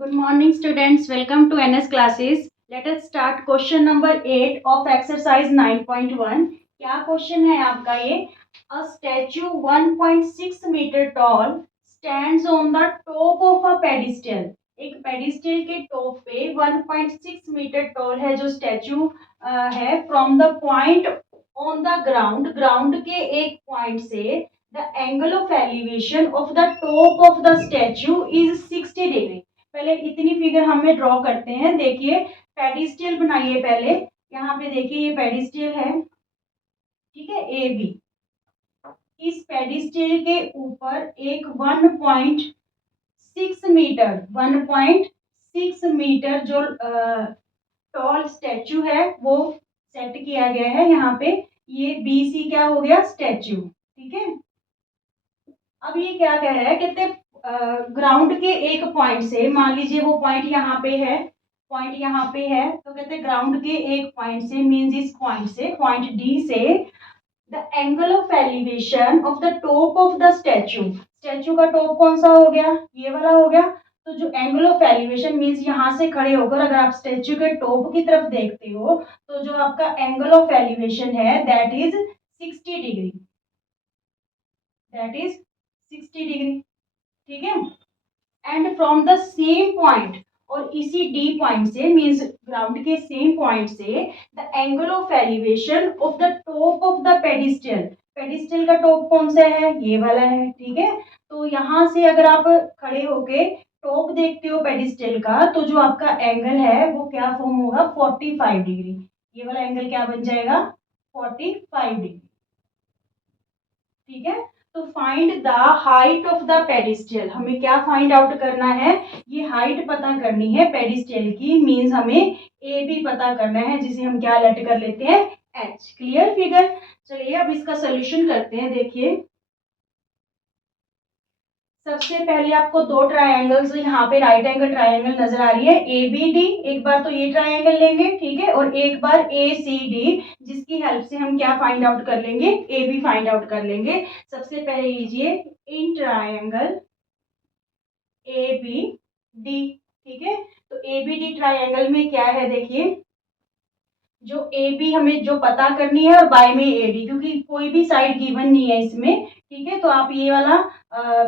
Good morning, students. Welcome to NS classes. Let us start question number 8 of exercise 9.1. क्या question है आपका ये? A statue 1.6 meter tall stands on the top of a pedestal. एक pedestal के top पे 1.6 metre toll है जो statue है from the point on the ground के एक पॉइंट से the angle of elevation of the top of the statue is 60 degree. पहले इतनी फिगर हमें ड्रॉ करते हैं. देखिए पेडिस्टल बनाइए पहले. यहाँ पे देखिए ये पेडिस्टल है, ठीक है, ए बी. इस पेडिस्टल के ऊपर एक 1.6 मीटर जो टॉल स्टैचू है वो सेट किया गया है यहाँ पे. ये बी सी क्या हो गया? स्टैचू. ठीक है. अब ये क्या कह रहा है? कहते ग्राउंड के एक पॉइंट से, मान लीजिए वो पॉइंट यहाँ पे है, तो कहते हैं ग्राउंड के एक पॉइंट से मींस इस पॉइंट से, पॉइंट डी से the angle of elevation of the top of the statue का टॉप कौन सा हो गया? ये वाला हो गया. तो जो एंगल ऑफ एलिवेशन मींस यहाँ से खड़े होकर अगर आप स्टैचू के टॉप की तरफ देखते हो तो जो आपका एंगल ऑफ एलिवेशन है that is 60 degree. That is 60 degree. ठीक है. And from the same point, और इसी डी पॉइंट से मींस ग्राउंड के सेम पॉइंट से the angle of elevation of the top of the pedestal का टॉप कौन सा है? ये वाला है. ठीक है. तो यहाँ से अगर आप खड़े होके टॉप देखते हो पेडिस्टल का तो जो आपका एंगल है वो क्या फॉर्म होगा? 45 डिग्री. ये वाला एंगल क्या बन जाएगा? 45 डिग्री. ठीक है. तो find the height of the pedestal. हमें क्या फाइंड आउट करना है? ये हाइट पता करनी है पेडिस्टल की. मींस हमें ए बी पता करना है जिसे हम क्या लेट कर लेते हैं? एच. Clear figure. चलिए अब इसका सोल्यूशन करते हैं. देखिए सबसे पहले आपको दो ट्रायंगल्स यहाँ पे राइट एंगल ट्रायंगल नजर आ रही है ए बी डी. एक बार तो ये ट्रायंगल लेंगे, ठीक है, और एक बार ए सी डी, जिसकी हेल्प से हम क्या फाइंड आउट कर लेंगे? ए बी फाइंड आउट कर लेंगे. सबसे पहले लीजिए in triangle A B D. ठीक है. तो ए बी डी ट्रायंगल में क्या है? देखिए जो ए बी हमें जो पता करनी है और बाय में ए डी, क्योंकि कोई भी साइड गिवन नहीं है इसमें. ठीक है. तो आप ये वाला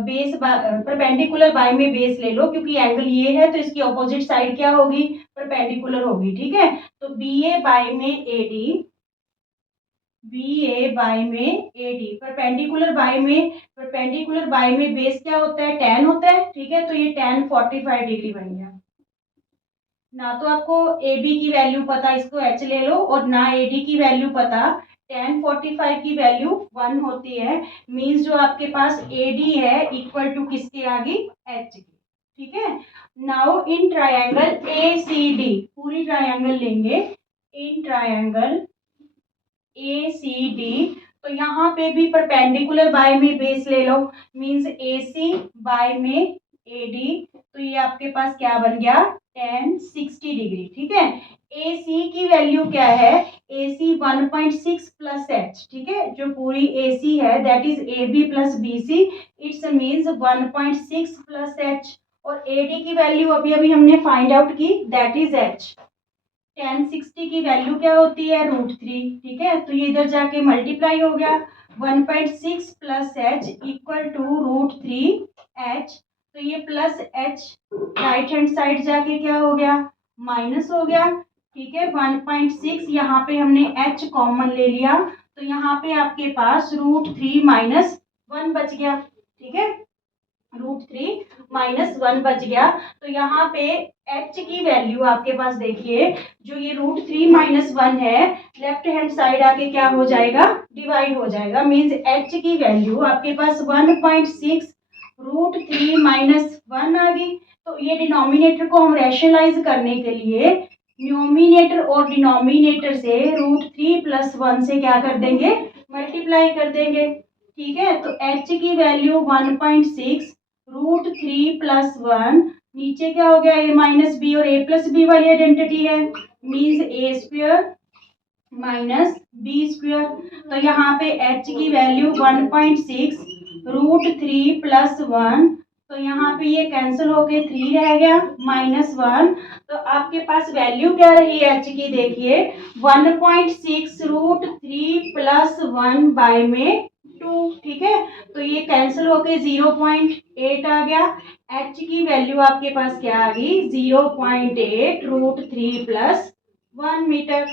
बेस परपेंडिकुलर बाय में बेस ले लो, क्योंकि एंगल ये है तो इसकी ऑपोजिट साइड क्या होगी? परपेंडिकुलर होगी. ठीक है. तो बी ए बाय में ए डी, परपेंडिकुलर बाय में बेस क्या होता है? tan होता है. ठीक है. तो ये tan 45 डिग्री बन गया. ना तो आपको ए बी की वैल्यू पता, इसको एच ले लो, और ना ए डी की वैल्यू पता. tan 45 की वैल्यू 1 होती है. मींस जो आपके पास ए डी है इक्वल टू किसके आ गई? एच की. ठीक है. Now in triangle A C D, पूरी ट्रायंगल लेंगे. In triangle A C D, तो यहाँ पे भी परपेंडिकुलर बाय में बेस ले लो. मींस ए सी बाय में ए डी, तो ये आपके पास क्या बन गया? tan 60 degree. ठीक है. ए सी की वैल्यू क्या है? A C 1.6 plus H. ठीक है. जो पूरी ए सी है that is A B plus B C. It's means 1.6 plus H. और ए डी की वैल्यू अभी अभी हमने फाइंड आउट की, दैट इज एच. tan 60 की वैल्यू क्या होती है? √3. ठीक है. तो ये इधर जाके मल्टीप्लाई हो गया. 1.6 plus H equal to √3 H. तो ये plus H right hand side जाके क्या हो गया? माइनस हो गया. ठीक है. 1.6 यहाँ पे हमने एच कॉमन ले लिया, तो यहाँ पे आपके पास √3 माइनस 1 बच गया. ठीक है. √3 माइनस 1 बच गया. तो यहाँ पे एच की वैल्यू आपके पास देखिए, जो ये √3 माइनस 1 है, लेफ्ट हैंड साइड आके क्या हो जाएगा? डिवाइड हो जाएगा. मींस एच की वैल्यू आपके पास 1.6 √3 माइनस 1 आ गई. तो ये डिनोमिनेटर को हम रैशनलाइज करने के लिए न्यूमिनेटर और डिनोमिनेटर से √3 प्लस 1 से क्या कर देंगे? मल्टीप्लाई कर देंगे. ठीक है. तो एच की वैल्यू 1.6 √3 प्लस 1, नीचे क्या हो गया? ए माइनस बी, और ए प्लस बी वाली आइडेंटिटी है. मीन्स ए स्क्वायर माइनस बी स्क्वायर. तो यहाँ पे एच की वैल्यू 1.6 √3 प्लस 1, तो यहाँ पे ये कैंसिल होके 3 रह गया -1। तो आपके पास वैल्यू क्या रही एच की, देखिए 1.6√3 + 1 बाय में 2, ठीक है। तो ये कैंसिल होके 0.8 आ गया। एच की वैल्यू आपके पास क्या आ गई, 0.8√3 + 1 मीटर।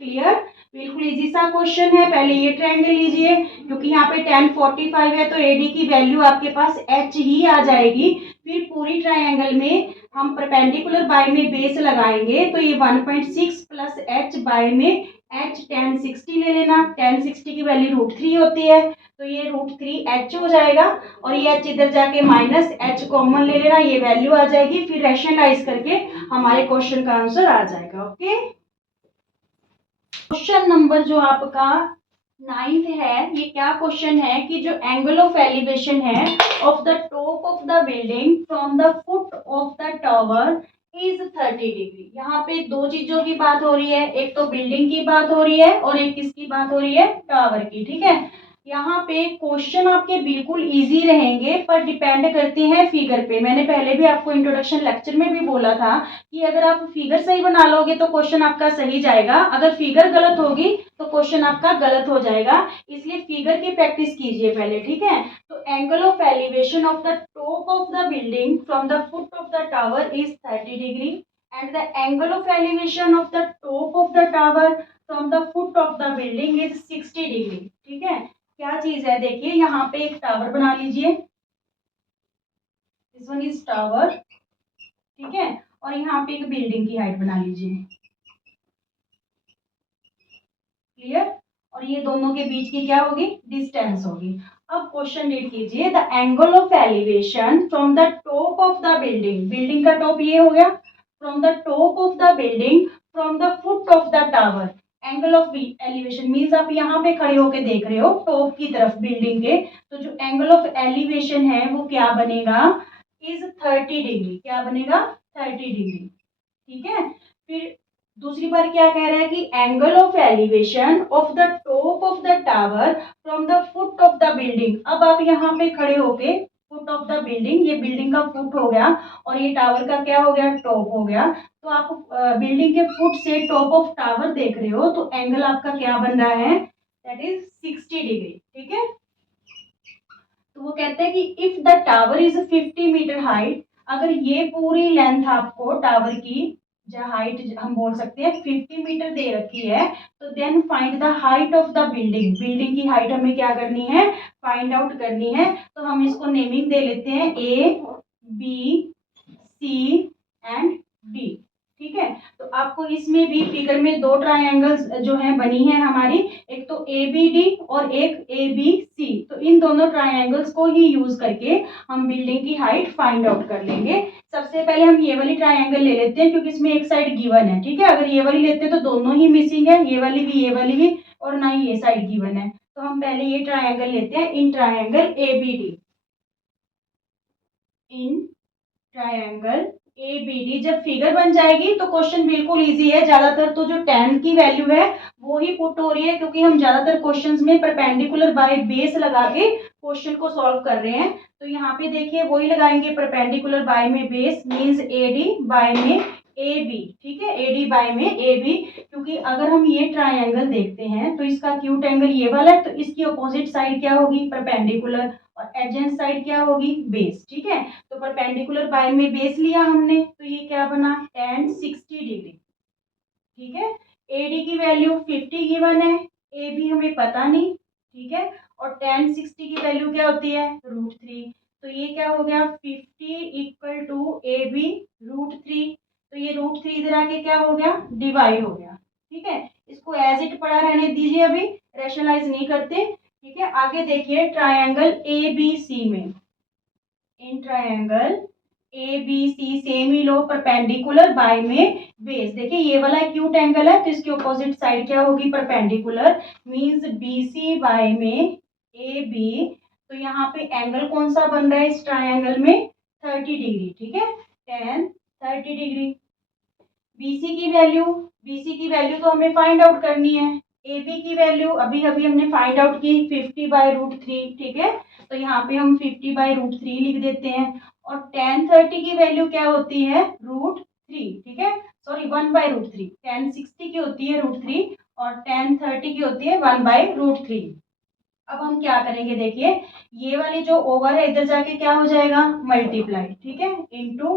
क्लियर, बिल्कुल इजी सा क्वेश्चन है। पहले ये ट्रायंगल लीजिए, क्योंकि यहाँ पे tan 45 है तो एडी की वैल्यू आपके पास एच ही आ जाएगी। फिर पूरी ट्रायंगल में हम परपेंडिकुलर बाय में बेस लगाएंगे, तो ये 1.6 + h बाय में h tan 60 ले लेना। tan 60 की वैल्यू √3 होती है, तो ये √3h हो जाएगा। और ये h इधर जाके -h कॉमन ले लेना, ये वैल्यू आ जाएगी। फिर रैशनलाइज करके हमारे क्वेश्चन का आंसर आ जाएगा। ओके, क्वेश्चन नंबर जो आपका 9th है, ये क्या क्वेश्चन है कि जो एंगल ऑफ एलिवेशन है of the top of the building from the foot of the tower is 30 degree. यहाँ पे दो चीजों की बात हो रही है, एक तो बिल्डिंग की बात हो रही है और एक किसकी बात हो रही है, टावर की, ठीक है। यहाँ पे क्वेश्चन आपके बिल्कुल इजी रहेंगे, पर डिपेंड करते हैं फिगर पे। मैंने पहले भी आपको इंट्रोडक्शन लेक्चर में भी बोला था कि अगर आप फिगर सही बना लोगे तो क्वेश्चन आपका सही जाएगा, अगर फिगर गलत होगी तो क्वेश्चन आपका गलत हो जाएगा। इसलिए फिगर की प्रैक्टिस कीजिए पहले, ठीक है। तो angle of elevation of the top of the building from the foot of the tower is 30 degree and the angle of elevation of the top of the tower from the foot of the building is 60 degree, ठीक है। क्या चीज है, देखिए यहाँ पे एक tower बना लीजिए, दिस वन इज टावर, ठीक है। और यहाँ पे एक बिल्डिंग की हाइट बना लीजिए, क्लियर। और ये दोनों के बीच की क्या होगी, डिस्टेंस होगी। अब क्वेश्चन रीड कीजिए, the angle of elevation from the top of the building, building का टॉप ये हो गया, from the top of the building from the foot of the tower. Angle of elevation means आप यहाँ पे खड़े होके देख रहे हो टॉप की तरफ बिल्डिंग के, तो जो एंगल ऑफ एलिवेशन है वो क्या बनेगा, इज 30 डिग्री। क्या बनेगा, 30 डिग्री, ठीक है। फिर दूसरी बार क्या कह रहा है कि angle of elevation of the top of the tower from the foot of the building. अब आप यहाँ पे खड़े होके फुट ऑफ द बिल्डिंग, ये बिल्डिंग का फुट हो गया और ये टावर का क्या हो गया, टॉप हो गया। तो आप बिल्डिंग के फुट से टॉप ऑफ टावर देख रहे हो, तो एंगल आपका क्या बन रहा है, दैट इज 60 डिग्री, ठीक है। तो वो कहते हैं कि if the tower is 50 metre height, अगर ये पूरी लेंथ आपको टावर की जो हाइट हम बोल सकते हैं 50 मीटर दे रखी है, तो then find the height of the building. Building की हाइट हमें क्या करनी है, फाइंड आउट करनी है। तो हम इसको नेमिंग दे लेते हैं A, B, C and D, ठीक है। तो आपको इसमें भी फिगर में दो ट्रायंगल्स जो है बनी है हमारी, एक तो ABD और एक ABC। तो इन दोनों ट्रायंगल्स को ही यूज करके हम बिल्डिंग की हाइट फाइंड आउट कर लेंगे। सबसे पहले हम ये वाली ट्रायंगल ले लेते हैं, क्योंकि इसमें एक साइड गिवन है, ठीक है। अगर ये वाली लेते हैं तो दोनों ही मिसिंग है, ये वाली भी और ना ही ये साइड गिवन है। तो हम पहले ये ट्रायंगल लेते हैं, in triangle ABD, in triangle ABD। जब फिगर बन जाएगी तो क्वेश्चन बिल्कुल इजी है। ज्यादातर तो जो tan की वैल्यू है वो ही पुट हो रही है, क्योंकि हम ज्यादातर क्वेश्चंस में परपेंडिकुलर बाय बेस लगा के क्वेश्चन को सॉल्व कर रहे हैं। तो यहाँ पे देखिए वही लगाएंगे, परपेंडिकुलर बाय में बेस मींस AD बाय में AB, ठीक है। AD बाय में AB, क्योंकि अगर हम ये ट्रायंगल देखते हैं तो इसका एक्यूट एंगल ये वाला है, तो इसकी अपोजिट साइड क्या होगी, परपेंडिकुलर, और एडजेंट साइड क्या होगी, बेस, ठीक है। तो परपेंडिकुलर बाय में बेस लिया हमने, तो ये क्या बना, tan 60 डिग्री, ठीक है। AD की वैल्यू 50 गिवन है, AB हमें पता नहीं, ठीक है। और tan 60 की वैल्यू क्या होती है, √3। तो ये क्या हो गया, 50 इक्वल टू AB √3। तो ये √3 इधर आके क्या हो गया, डिवाइड हो गया, ठीक है। इसको एज इट पड़ा रहने दीजिए, अभी रेशनलाइज नहीं करते, ठीक है। आगे देखिए ट्रायंगल ABC में, in triangle ABC same he low, perpendicular by में बेस। देखिए ये वाला एक्यूट एंगल है तो इसकी ऑपोजिट साइड क्या होगी, परपेंडिकुलर, मींस BC बाय में AB। तो यहाँ पे एंगल कौन सा बन रहा है इस ट्रायंगल में, 30 डिग्री, ठीक है, tan 30 डिग्री। BC की वैल्यू तो हमें फाइंड आउट करनी है, ए बी की वैल्यू अभी अभी हमने फाइंड आउट की 50/√3, ठीक है। तो यहाँ पे हम 50/√3 लिख देते हैं। और tan 30 की वैल्यू क्या होती है, √3, ठीक है। सॉरी 1/√3, tan 60 की होती है √3 और tan 30 की होती है 1/√3। अब हम क्या करेंगे, देखिए ये वाली जो ओवर है इधर जाके क्या हो जाएगा, मल्टीप्लाई, ठीक है, इंटू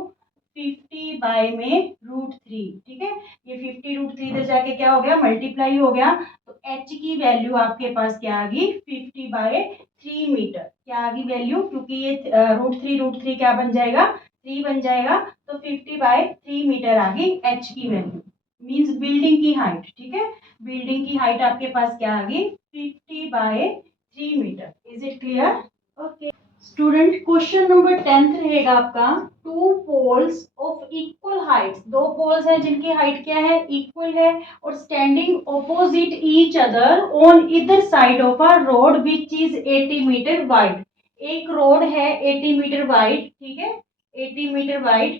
50 में √3, ठीक है। ये 50 √3 इधर जाके क्या हो गया, मल्टीप्लाई हो गया। तो एच की वैल्यू आपके पास क्या आ गई, 50/3 मीटर। क्या आ गई वैल्यू, क्योंकि ये √3 क्या बन जाएगा, 3 बन जाएगा। तो 50/3 मीटर आ गई एच की वैल्यू, मीन्स बिल्डिंग की हाइट, ठीक है। बिल्डिंग की हाइट आपके पास क्या आ गई, 50/3 metre. Is it clear? Okay student, question number 10 रहेगा आपका, two poles of equal heights, दो पोल्स हैं जिनकी हाइट क्या है, इक्वल है, और standing opposite each other on either side of a road which is 80 metre wide. एक रोड है 80 मीटर वाइड, ठीक है, 80 मीटर वाइड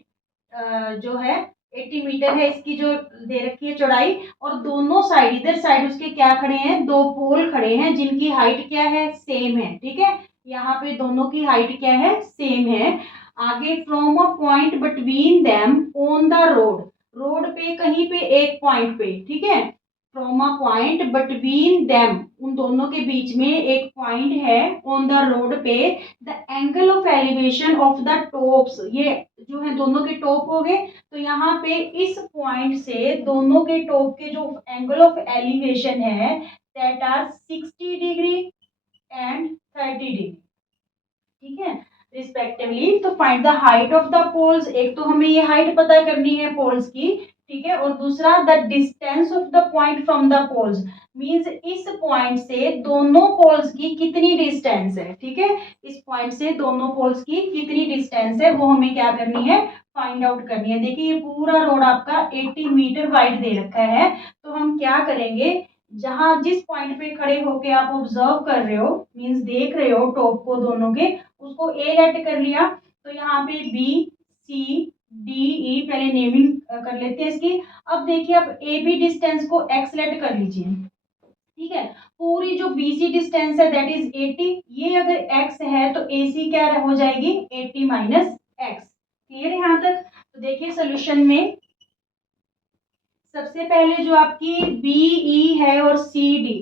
जो है 80 मीटर है इसकी जो दे रखी है चौड़ाई, और दोनों साइड, इधर साइड उसके क्या खड़े हैं, दो पोल खड़े हैं जिनकी हाइट क्या है, सेम है, ठीक है। यहाँ पे दोनों की हाइट क्या है, सेम है। आगे from a point between them on the road, road पे कहीं पे एक पॉइंट पे, ठीक है, from a point between them, उन दोनों के बीच में एक पॉइंट है ऑन द रोड पे, the angle of elevation of the tops, ये जो है दोनों के टॉप हो गए। तो यहाँ पे इस पॉइंट से दोनों के टॉप के जो एंगल ऑफ एलिवेशन है that are 60 degree and 30 degree, ठीक है, रिस्पेक्टिवली। तो find the height of the poles, एक तो हमें ये हाइट पता करनी है पोल्स की, ठीक है, और दूसरा the distance of the point from the poles, means इस पॉइंट से दोनों पोल्स की कितनी डिस्टेंस है, ठीक है, इस पॉइंट से दोनों पोल्स की कितनी डिस्टेंस है वो हमें क्या करनी है, फाइंड आउट करनी है। देखिए ये पूरा रोड आपका 80 मीटर वाइड दे रखा है। तो हम क्या करेंगे, जहां जिस पॉइंट पे खड़े होके आप ऑब्जर्व कर रहे हो, मींस देख रहे हो टॉप को दोनों के, उसको ए लेट कर लिया। तो यहाँ पे बी सी डी ई पहले नेमिंग कर लेते हैं इसकी। अब देखिए आप ए बी डिस्टेंस को एक्स लेट कर लीजिए, ठीक है। पूरी जो बीसी डिस्टेंस है दैट इज 80, ये अगर x है तो AC क्या हो जाएगी, 80 माइनस एक्स। क्लियर है यहाँ तक? तो देखिए सोल्यूशन में सबसे पहले जो आपकी BE है और CD,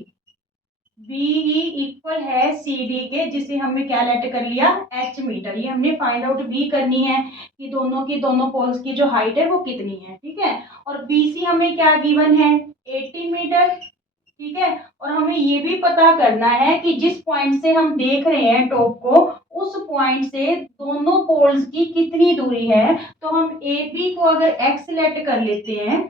BE इक्वल है CD के, जिसे हमने क्या लेट कर लिया, h मीटर। ये हमने फाइंड आउट भी करनी है कि दोनों पोल्स की जो हाइट है वो कितनी है, ठीक है। और BC हमें क्या गिवन है, 80 मीटर, ठीक है। और हमें ये भी पता करना है कि जिस पॉइंट से हम देख रहे हैं टॉप को, उस पॉइंट से दोनों पोल्स की कितनी दूरी है। तो हम ए बी को अगर एक्स लेट कर लेते हैं,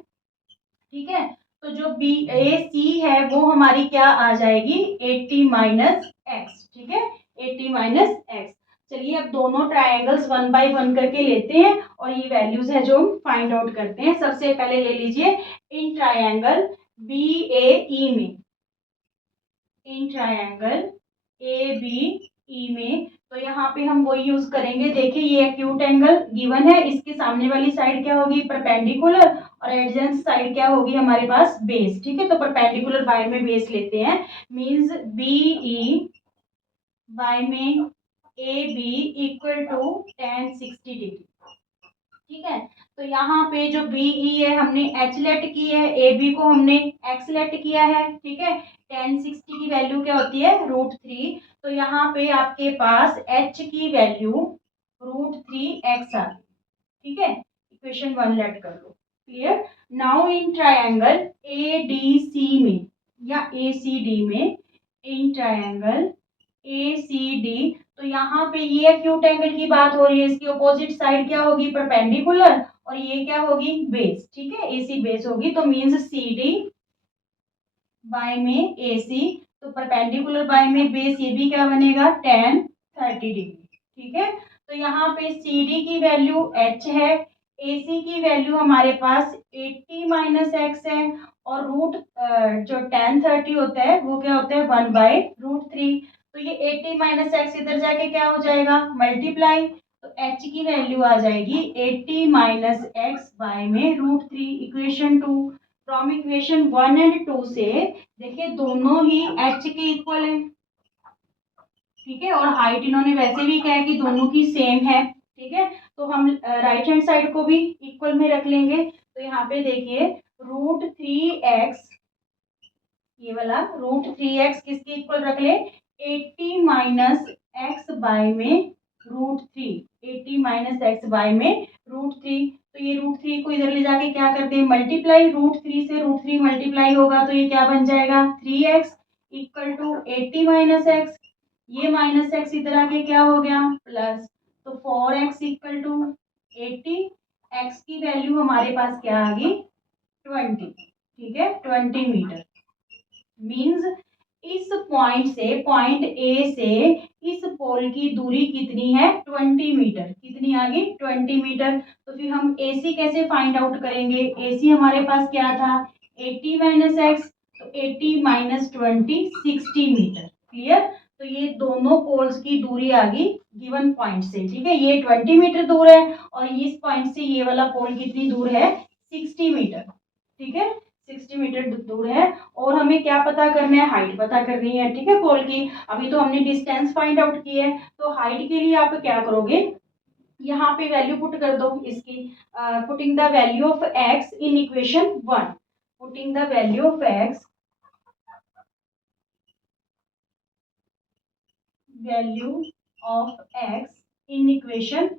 ठीक है, तो जो बी ए सी है वो हमारी क्या आ जाएगी, 80 माइनस एक्स, ठीक है, 80 माइनस एक्स। चलिए अब दोनों ट्राइंगल्स 1 बाय 1 करके लेते हैं और ये वैल्यूज है जो हम फाइंड आउट करते हैं। सबसे पहले ले लीजिए इन ट्राइंगल BAE में, इन ट्राइंगल ABE में, तो यहाँ पे हम वही यूज करेंगे। देखिए ये एक्यूट एंगल गिवन है, इसके सामने वाली साइड क्या होगी, परपेंडिकुलर, और एडजेंट साइड क्या होगी हमारे पास, बेस, ठीक है। तो परपेंडिकुलर बाय में बेस लेते हैं, मींस BE बाय में AB equal to tan 60 degree, ठीक है। तो यहाँ पे जो BE है हमने H लेट की है, AB को हमने X लेट किया है, ठीक है। tan 60 की वैल्यू क्या होती है, √3। तो यहाँ पे आपके पास H की वैल्यू √3x आ गई, ठीक है। इक्वेशन 1 लेट कर लो। Clear? Now in triangle ADC में या ACD में, इन ट्रायंगल ACD, तो यहाँ पे ये एक्यूट एंगल की बात हो रही है, इसकी ऑपोजिट साइड क्या होगी, परपेंडिकुलर, और ये क्या होगी, बेस, ठीक है, AC बेस होगी। तो मींस CD बाय में AC, तो परपेंडिकुलर बाय में बेस, ये भी क्या बनेगा, tan 30 डिग्री, ठीक है। तो यहाँ पे CD की वैल्यू H है, AC की वैल्यू हमारे पास 80 माइनस एक्स है, और रूट जो tan 30 होता है वो क्या होता है, 1/√3। तो ये 80 माइनस एक्स इधर जाके क्या हो जाएगा, मल्टीप्लाई। तो H की वैल्यू आ जाएगी 80 माइनस एक्स बाय में √3, इक्वेशन 2। फ्रॉम इक्वेशन 1 एंड 2 से देखिए दोनों ही h के इक्वल है, ठीक है, और हाइट इन्होंने वैसे भी कहा है कि दोनों की सेम है, ठीक है। तो हम राइट हैंड साइड को भी इक्वल में रख लेंगे। तो यहाँ पे देखिए √3x, ये वाला √3x किसके इक्वल रख ले, 80 माइनस एक्स बाय में √3, 80 माइनस एक्स बाय में √3। तो ये √3 को इधर ले जाके क्या करते हैं, मल्टीप्लाई, √3 से √3 मल्टीप्लाई होगा तो ये क्या बन जाएगा, 3x equal to 80 minus x, ये माइनस एक्स इधर आके क्या हो गया, प्लस। तो 4x इक्वल टू 80, एक्स की वैल्यू हमारे पास क्या आ गई, 20, ठीक है, 20 मीटर। मीन्स इस पॉइंट से, पॉइंट ए से इस पोल की दूरी कितनी है, 20 मीटर। कितनी आ गई, 20 मीटर। तो फिर हम AC कैसे फाइंड आउट करेंगे, AC हमारे पास क्या था, 80 माइनस एक्स, तो 80 माइनस 20 60 मीटर। क्लियर। तो ये दोनों पोल्स की दूरी आ गई गिवन पॉइंट से, ठीक है, ये 20 मीटर दूर है और इस पॉइंट से ये वाला पोल कितनी दूर है, 60 मीटर, ठीक है, 60 मीटर दूर है। और हमें क्या पता करना है, हाइट पता करनी है, ठीक है, पोल की। अभी तो हमने डिस्टेंस फाइंड आउट की है, तो हाइट के लिए आप क्या करोगे, यहाँ पे वैल्यू पुट कर दो इसकी, putting the value of x in equation 1, putting the value of x, value of x in equation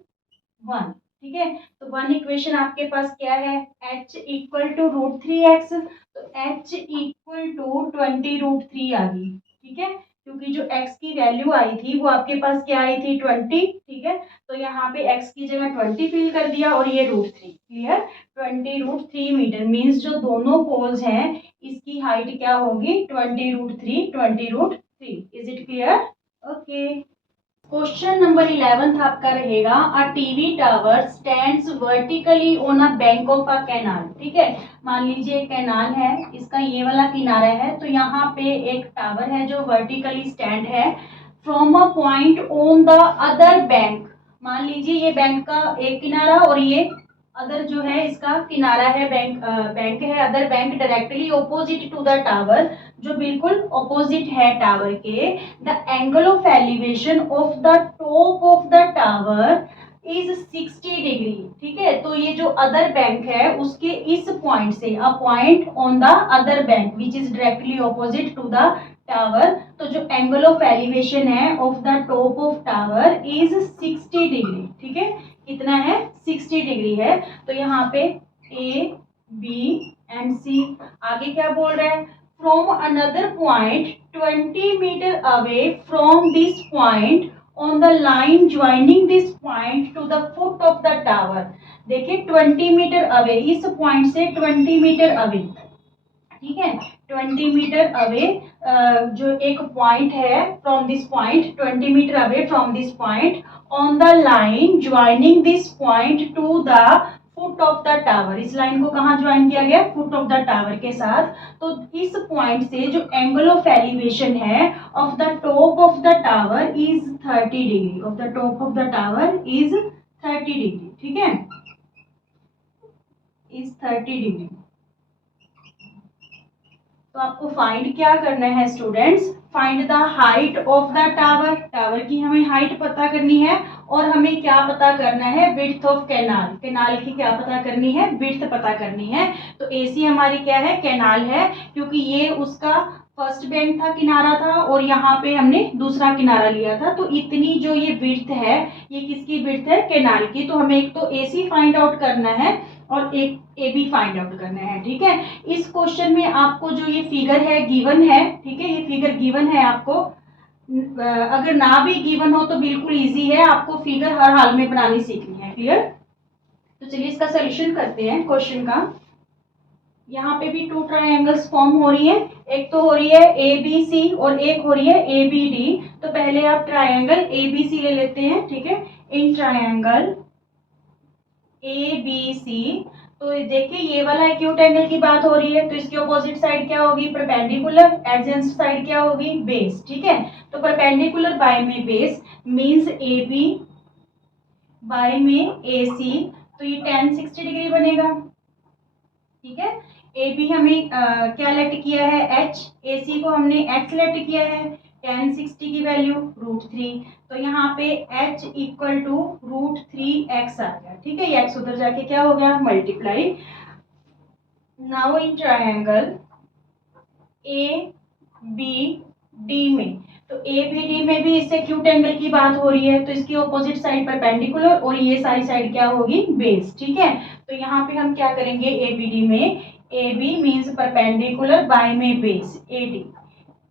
1, ठीक है। तो 1 इक्वेशन आपके पास क्या है, h इक्वल टू √3x, तो h इक्वल टू 20 √3 आ गई, ठीक है, क्योंकि जो x की वैल्यू आई थी वो आपके पास क्या आई थी, 20, ठीक है। तो यहाँ पे x की जगह 20 फिल कर दिया और ये √3, क्लियर, 20 √3 मीटर। मीन्स जो दोनों पोल्स हैं इसकी हाइट क्या होगी, 20 √3, 20 √3। Is it clear, okay. Question number 11 आपका रहेगा, a TV tower stands vertically on a bank of a canal, ठीक है। मान लीजिए एक कैनाल है, इसका ये वाला किनारा है, तो यहाँ पे एक टावर है जो वर्टिकली स्टैंड है, from a point on the other bank. मान लीजिए ये बैंक का एक किनारा और ये अदर जो है इसका किनारा है, बैंक बैंक है, other bank directly opposite to the tower, जो बिल्कुल ऑपोजिट है टावर के। The angle of elevation of the top of the tower is 60 degree, ठीक है। तो ये जो अदर बैंक है उसके इस पॉइंट से, a point on the other bank which is directly opposite to the tower, तो जो एंगल ऑफ एलिवेशन है of the top of tower is 60 degree, ठीक है, कितना है, 60 डिग्री है। तो यहाँ पे A, B एंड C, आगे क्या बोल रहा है, from another point 20 metre away from this point on the line joining this point to the foot of the tower. देखिए 20 मीटर अवे, इस पॉइंट से 20 मीटर अवे, ठीक है, 20 मीटर अवे, जो एक पॉइंट है from this point, 20 metre away from this point on the line joining this point to the foot of the tower. इस line को कहाँ ज्वाइन किया गया, फुट ऑफ द टावर के साथ। तो इस पॉइंट से जो एंगल ऑफ एलिवेशन है of the top of the tower is 30 degree, of the top of the tower is 30 degree, ठीक है, इज 30 डिग्री। तो आपको फाइंड क्या करना है students, find the height of the tower, tower की हमें हाइट पता करनी है, और हमें क्या पता करना है, विड्थ ऑफ कैनाल, कैनाल की क्या पता करनी है, विड्थ पता करनी है। तो AC हमारी क्या है, कैनाल है, क्योंकि ये उसका फर्स्ट बैंक था, किनारा था, और यहाँ पे हमने दूसरा किनारा लिया था। तो इतनी जो ये विड्थ है, ये किसकी विड्थ है, कैनाल की। तो हमें एक तो AC फाइंड आउट करना है और एक AB फाइंड आउट करना है, ठीक है। इस क्वेश्चन में आपको जो ये फिगर है गिवन है, ठीक है, ये फिगर गिवन है आपको, अगर ना भी गिवन हो तो बिल्कुल इजी है, आपको फिगर हर हाल में बनानी सीखनी है, क्लियर। तो चलिए इसका सोल्यूशन करते हैं क्वेश्चन का। यहाँ पे भी 2 ट्रायंगल्स फॉर्म हो रही है, एक तो हो रही है ABC और एक हो रही है ABD। तो पहले आप ट्रायंगल ABC ले लेते हैं, ठीक है। इन ट्रायंगल ABC, तो देखिए ये वाला एक्यूट एंगल की बात हो रही है, तो इसकी ऑपोजिट साइड क्या होगी, परपेंडिकुलर, एडजेंट साइड क्या होगी, बेस, ठीक है। तो परपेंडिकुलर बाय में बेस मींस AB बाय में AC, तो ये tan 60 डिग्री बनेगा, ठीक है। ए बी हमें क्या लेट किया है एच, ए सी को हमने एक्स लेट किया है, tan 60 की वैल्यू √3, तो यहाँ पे h इक्वल टू √3x आ गया, ठीक है। ये x उधर जाके क्या हो गया multiply. Now in triangle A B D में, तो ए बी डी में भी इससे एक्यूट एंगल की बात हो रही है, तो इसकी ऑपोजिट साइड परपेंडिकुलर और ये सारी साइड क्या होगी बेस, ठीक है। तो यहाँ पे हम क्या करेंगे ए बी डी में, A B means perpendicular by में base, A D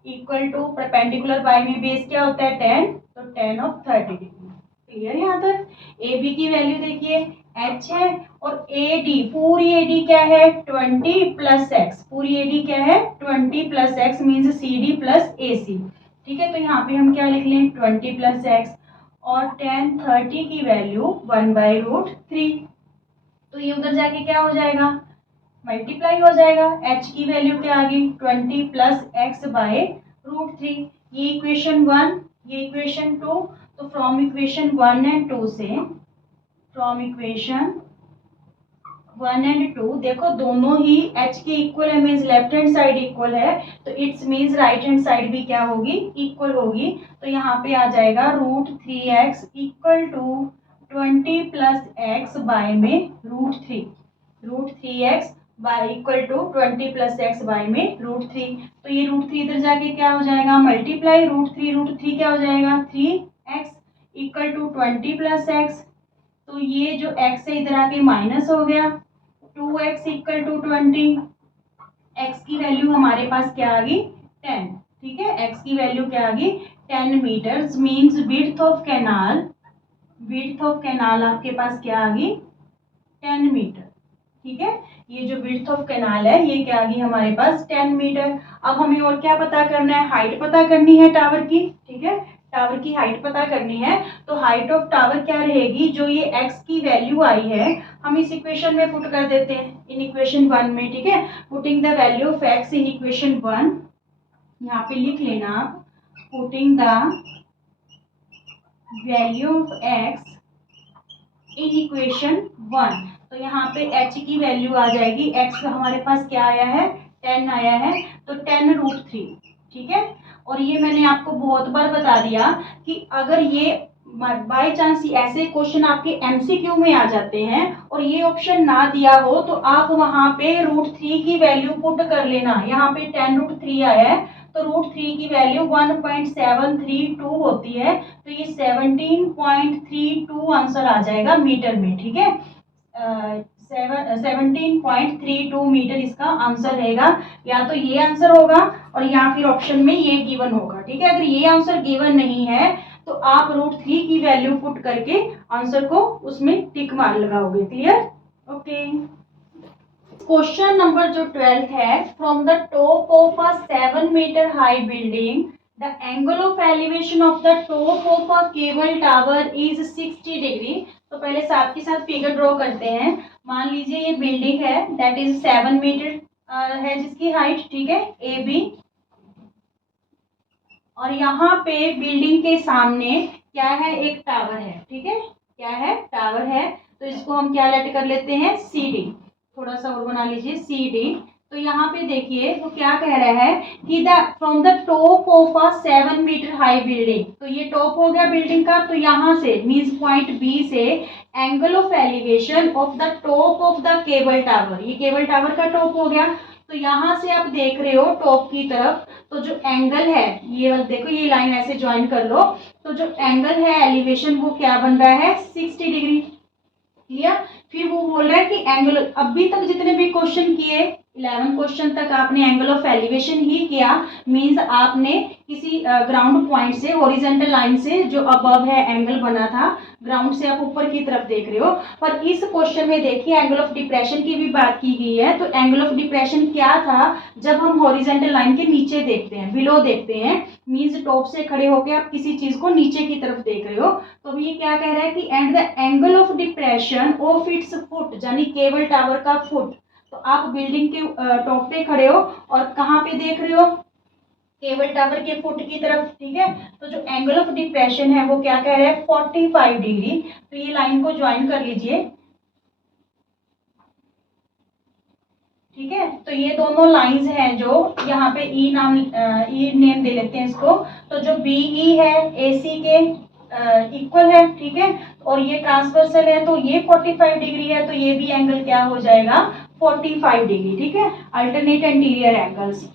equal to perpendicular by में बेस क्या होता है 10, तो tan ऑफ 30 डिग्री। क्लियर यहाँ तक। ए बी की वैल्यू देखिए h है और ए डी पूरी ए डी क्या है 20 प्लस एक्स, पूरी ए डी क्या है 20 plus x means C D plus A C, ठीक है। तो यहाँ पे हम क्या लिख लें 20 प्लस एक्स और tan 30 की वैल्यू 1/√3, तो ये उधर जाके क्या हो जाएगा मल्टीप्लाई हो जाएगा। h की वैल्यू क्या आ गई 20 प्लस एक्स /√3, ये इक्वेशन 1, ये इक्वेशन 2। तो फ्रॉम इक्वेशन 1 एंड 2 से, फ्रॉम इक्वेशन 1 एंड 2 देखो दोनों ही h के इक्वल है, means left hand side equal है, तो it's means right hand side भी क्या होगी इक्वल होगी। तो यहाँ पे आ जाएगा √3x equal to 20 plus x by में √3, √3x by equal to 20 plus x by में √3, तो ये √3 इधर जाके क्या हो जाएगा मल्टीप्लाई, √3 क्या हो जाएगा 3x equal to 20 plus x, तो ये जो x है इधर आके माइनस हो गया, 2x इक्वल टू 20, x की वैल्यू हमारे पास क्या आ गई 10, ठीक है। x की वैल्यू क्या आ गई 10 metres means width of canal, width of canal आपके पास क्या आ गई 10 मीटर, ठीक है। ये जो विड्थ ऑफ कैनाल है ये क्या आ गई हमारे पास 10 मीटर। अब हमें और क्या पता करना है, हाइट पता करनी है टावर की, ठीक है। टावर की हाइट पता करनी है, तो हाइट ऑफ टावर क्या रहेगी, जो ये x की वैल्यू आई है हम इस इक्वेशन में पुट कर देते हैं, इन इक्वेशन 1 में, ठीक है। Putting the value of x in equation 1, यहाँ पे लिख लेना आप putting the value of x in equation 1, तो यहाँ पे h की वैल्यू आ जाएगी, x हमारे पास क्या आया है 10 आया है, तो 10√3, ठीक है। और ये मैंने आपको बहुत बार बता दिया कि अगर ये बाय चांस ऐसे क्वेश्चन आपके एमसीक्यू में आ जाते हैं और ये ऑप्शन ना दिया हो तो आप वहां पे √3 की वैल्यू पुट कर लेना। यहाँ पे 10√3 आया है तो √3 की वैल्यू 1.732 होती है, तो ये 17.32 आंसर आ जाएगा मीटर में, ठीक है। 17.32 मीटर इसका आंसर रहेगा, या तो ये आंसर होगा और या फिर ऑप्शन में ये गिवन होगा, ठीक है। अगर ये आंसर गिवन नहीं है तो आप √3 की वैल्यू पुट करके आंसर को उसमें टिक मार लगाओगे। Clear, okay. क्वेश्चन नंबर जो 12 है, from the top of a 7 metre high building the angle of elevation of the top of a cable tower is 60 degree. तो पहले साथ के साथ फिगर ड्रॉ करते हैं। मान लीजिए ये बिल्डिंग है दैट इज 7 मीटर है जिसकी हाइट, ठीक है, ए बी, और यहाँ पे बिल्डिंग के सामने क्या है एक टावर है, ठीक है, क्या है टावर है, तो इसको हम क्या लेट कर लेते हैं सी डी, थोड़ा सा और बना लीजिए सी डी। तो यहाँ पे देखिए वो क्या कह रहा है कि the from the top of a 7 metre high building, तो ये टॉप हो गया बिल्डिंग का, तो यहाँ से मीन्स पॉइंट बी से angle of elevation of the top of the cable tower, ये केबल टावर का टॉप हो गया। तो यहाँ से आप देख रहे हो टॉप की तरफ, तो जो एंगल है ये वाला देखो, ये लाइन ऐसे ज्वाइन कर लो, तो जो एंगल है एलिवेशन वो क्या बन रहा है 60 डिग्री। क्लियर। फिर वो बोल रहा है कि एंगल, अभी तक जितने भी क्वेश्चन किए 11 क्वेश्चन तक आपने एंगल ऑफ एलिवेशन ही किया, मींस आपने किसी ग्राउंड पॉइंट से हॉरिजॉन्टल लाइन से जो अबव है एंगल बना था, ग्राउंड से आप ऊपर की तरफ देख रहे हो। पर इस क्वेश्चन में देखिए एंगल ऑफ डिप्रेशन की भी बात की गई है, तो एंगल ऑफ डिप्रेशन क्या था, जब हम हॉरिजॉन्टल लाइन के नीचे देखते हैं, बिलो देखते हैं, मींस टॉप से खड़े होकर आप किसी चीज को नीचे की तरफ देख रहे हो, तो ये क्या कह रहा है कि and the angle of depression of its foot, यानी केबल टावर का फुट। तो आप बिल्डिंग के टॉप पे खड़े हो और कहाँ पे देख रहे हो केबल टावर के फुट की तरफ, ठीक है। तो जो एंगल ऑफ डिप्रेशन है वो क्या कह रहा है 45 डिग्री। तो ये लाइन को ज्वाइन कर लीजिए, ठीक है। तो ये दोनों लाइंस हैं जो यहाँ पे ई नेम दे लेते हैं इसको। तो जो बी ई है ए सी के इक्वल है, ठीक है। और ये ट्रांसवर्सल है तो ये 45 डिग्री है, तो ये भी एंगल क्या हो जाएगा 45 डिग्री, ठीक है। Alternate anterior angles,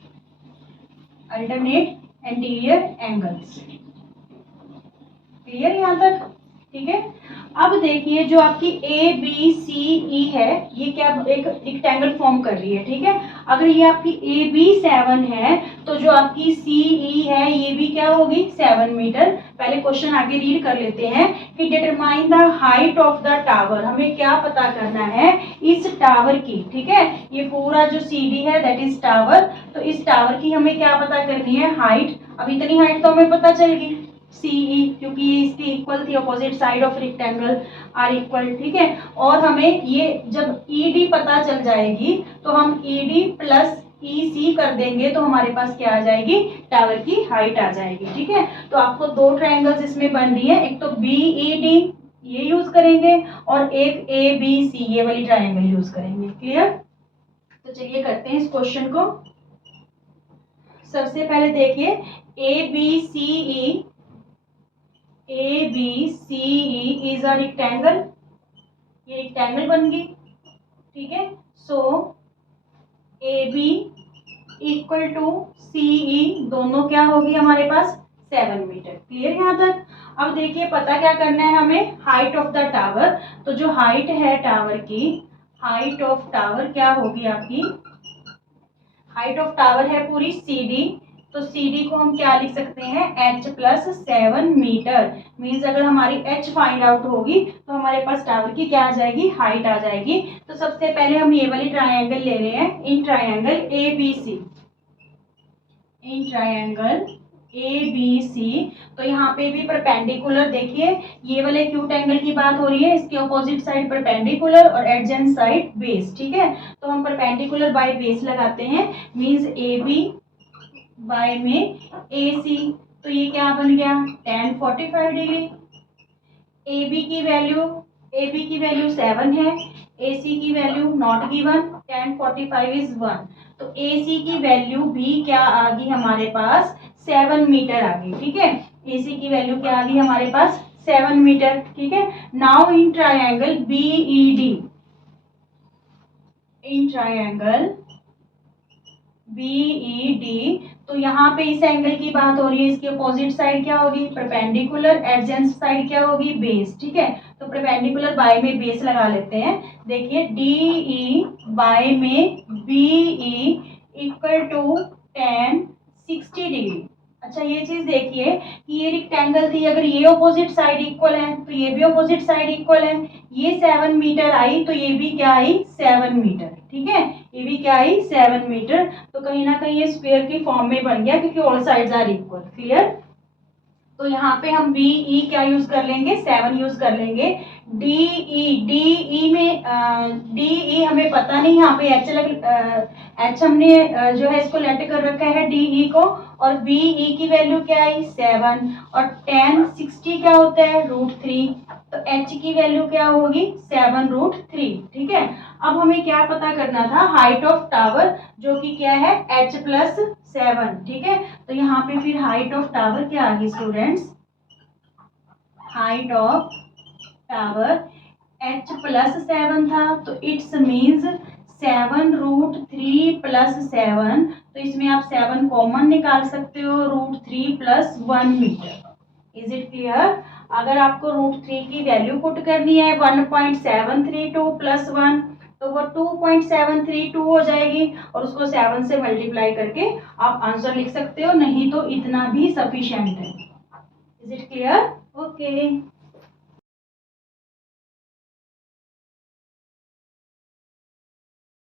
alternate anterior angles, clear यहाँ तक, ठीक है। अब देखिए जो आपकी ए बी सी ई है ये क्या एक रेक्टेंगल फॉर्म कर रही है, ठीक है। अगर ये आपकी ए बी 7 है तो जो आपकी सी ई है ये भी क्या होगी 7 मीटर। पहले क्वेश्चन आगे रीड कर लेते हैं कि determine the height of the tower, हमें क्या पता करना है इस टावर की, ठीक है। ये पूरा जो सी डी है दैट इज टावर, तो इस टावर की हमें क्या पता करनी है हाइट। अब इतनी हाइट तो हमें पता चल गई सीई, क्योंकि ये इसकी इक्वल थी, opposite side of rectangle are equal, ठीक है। और हमें ये जब ईडी पता चल जाएगी तो हम ईडी प्लस ई सी कर देंगे तो हमारे पास क्या आ जाएगी टावर की हाइट आ जाएगी, ठीक है। तो आपको दो ट्रायंगल्स इसमें बन रही है, एक तो बी ई डी ये यूज करेंगे और एक ए बी सी ये वाली ट्रायंगल यूज करेंगे, क्लियर। तो चलिए करते हैं इस क्वेश्चन को। सबसे पहले देखिए A B C E, A B C E is a rectangle, ये रेक्टेंगल बन गई, ठीक है। So A B equal to C E दोनों क्या होगी हमारे पास 7 मीटर, क्लियर यहाँ तक। अब देखिए पता क्या करना है हमें हाइट ऑफ द टावर। तो जो हाइट है टावर की, हाइट ऑफ टावर क्या होगी आपकी, हाइट ऑफ टावर है पूरी सी डी, तो सी डी को हम क्या लिख सकते हैं h प्लस 7 मीटर। मीन्स अगर हमारी h फाइंड आउट होगी तो हमारे पास टावर की क्या आ जाएगी हाइट आ जाएगी। तो सबसे पहले हम ये वाली ट्रायंगल ले रहे हैं, in triangle A B C, in triangle A B C. तो यहाँ पे भी परपेंडिकुलर, देखिए ये वाले एक्यूट एंगल की बात हो रही है, इसके अपोजिट साइड परपेंडिकुलर और एडजेंट साइड बेस, ठीक है। तो हम परपेंडिकुलर बाय बेस लगाते हैं, मींस ए बी बाय में ए सी, तो ये क्या बन गया tan 45 डिग्री। ए बी की वैल्यू 7 है, ए सी की value not given, tan 45 is 1, तो ए सी की वैल्यू भी क्या आ गई हमारे पास 7 मीटर आ गई, ठीक है। ए सी की वैल्यू क्या आ गई हमारे पास 7 मीटर, ठीक है। Now in triangle B E D, in triangle B E D, तो यहाँ पे इस एंगल की बात हो रही है, इसकी अपोजिट साइड क्या होगी परपेंडिकुलर, एडजेंट साइड क्या होगी बेस, ठीक है। तो परपेंडिकुलर बाय में बेस लगा लेते हैं। देखिए डी ई बाय में B E equal to tan 60 degree. अच्छा ये चीज देखिए कि ये रेक्टेंगल थी, अगर ये ऑपोजिट साइड इक्वल है तो ये भी ऑपोजिट साइड इक्वल है, ये 7 मीटर आई तो ये भी क्या आई 7 मीटर, ठीक है। ये भी क्या आई 7 मीटर, तो कहीं ना कहीं ये स्क्वायर की फॉर्म में बन गया क्योंकि all sides are equal, clear. तो यहाँ पे हम बी ई क्या यूज कर लेंगे 7 यूज कर लेंगे। डी ई में डी ई हमें पता नहीं, यहाँ पे एच हमने जो है इसको लेट कर रखा है डी ई को, और बी ई की वैल्यू क्या आई 7, और tan 60 क्या होता है √3, तो h की वैल्यू क्या होगी 7√3, ठीक है। अब हमें क्या पता करना था हाइट ऑफ टावर, जो कि क्या है h प्लस 7, ठीक है। तो यहाँ पे फिर हाइट ऑफ टावर क्या आ गई students, height of tower h plus 7 था, तो इट्स मीन्स 7√3 प्लस 7, तो इसमें आप 7 कॉमन निकाल सकते हो, √3 plus 1 metre. Is it clear. अगर आपको √3 की वैल्यू पुट करनी है 1.732 प्लस 1, तो वो 2.732 हो जाएगी, और उसको 7 से मल्टीप्लाई करके आप आंसर लिख सकते हो, नहीं तो इतना भी सफिशिएंट है। Is it clear, okay.